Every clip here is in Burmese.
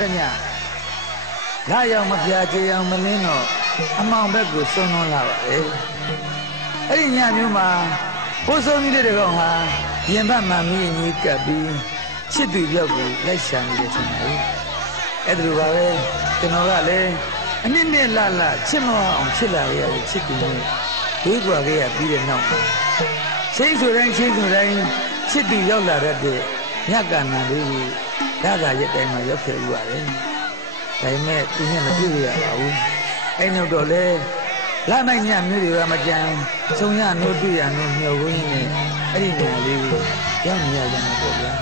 တညလာရောက်မပြချေအောင်မလင်းတော့အမောင်ဘက်ကိုစွန့်လွန်လာပါလေအဲ့ဒီညမျိုးမှာပိုးစိုးမိတဲ့ကောင်ဟာရင်ဘတ်မှမိအကြီးကပ်ပြီးချစ်သူပြောက်ကိုလိုက်ရှာနေတယ်ထင်တယ်အဲ့ဒါလိုပါပဲကျွန်တော်ကလည်းအနည်းနဲ့လှလှချစ်မအောင်ဖြစ်လာရတဲ့ချစ်သူနဲ့ဒွေးကွာခဲ့ရပြီးတဲ့နောက်ချိန်ဆိုတိုင်းချစ်သူရောက်လာတဲ့ညကဏ္ဍလေးကိုဒါသာရက်တိုင်းမှာရောက်ခဲ့ဥပါတယ်ဒါပေမဲ့သူနဲ့မတွေ့ရပါဘူးအဲ့နောက်တော့လေလာနိုင်ညမျိုးတွေကမကြမ်းဆုံရနိုးတွေ့ရနိုးမျှော်ဝင်းနေအဲ့ဒီညာလေးကိုရောက်နေရကြမှာပေါ့ဗျာ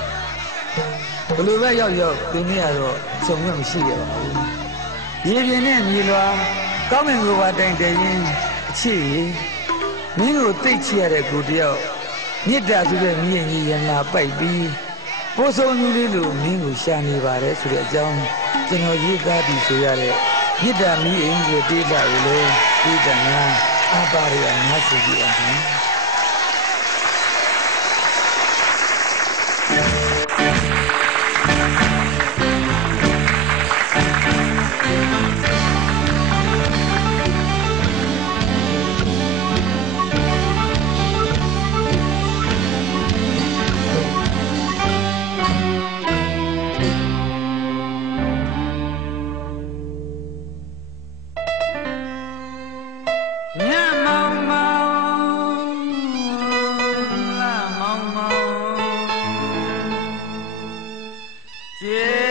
ဘယ်လိုပဲရောက်သူနဲ့ကတော့ဆုံရမရှိရပါဘူးရေပြင်းနဲ့မြေလွာကောင်းမင်ကိုပါတိုင်တိုင်ရင်းအချစ်ကြီးမင်းကိုသိချရတဲ့ကိုတယောက်မြစ်တာဆိုတဲ့မြင့်ကြီးရနာပိုက်ပြီးပိုးဆုံးကြီးလေးလိုမင်းကိုရှာနေပါတယ်ဆိုတဲ့အကြောင်းကျွန်တော်ရေးသားပြီးဆိုရတဲ့မြစ်တာမီးအိမ်ကိုတေးတာကိုလည်းဒီတနာအပါရရနားစီကြည့်အောင်Hey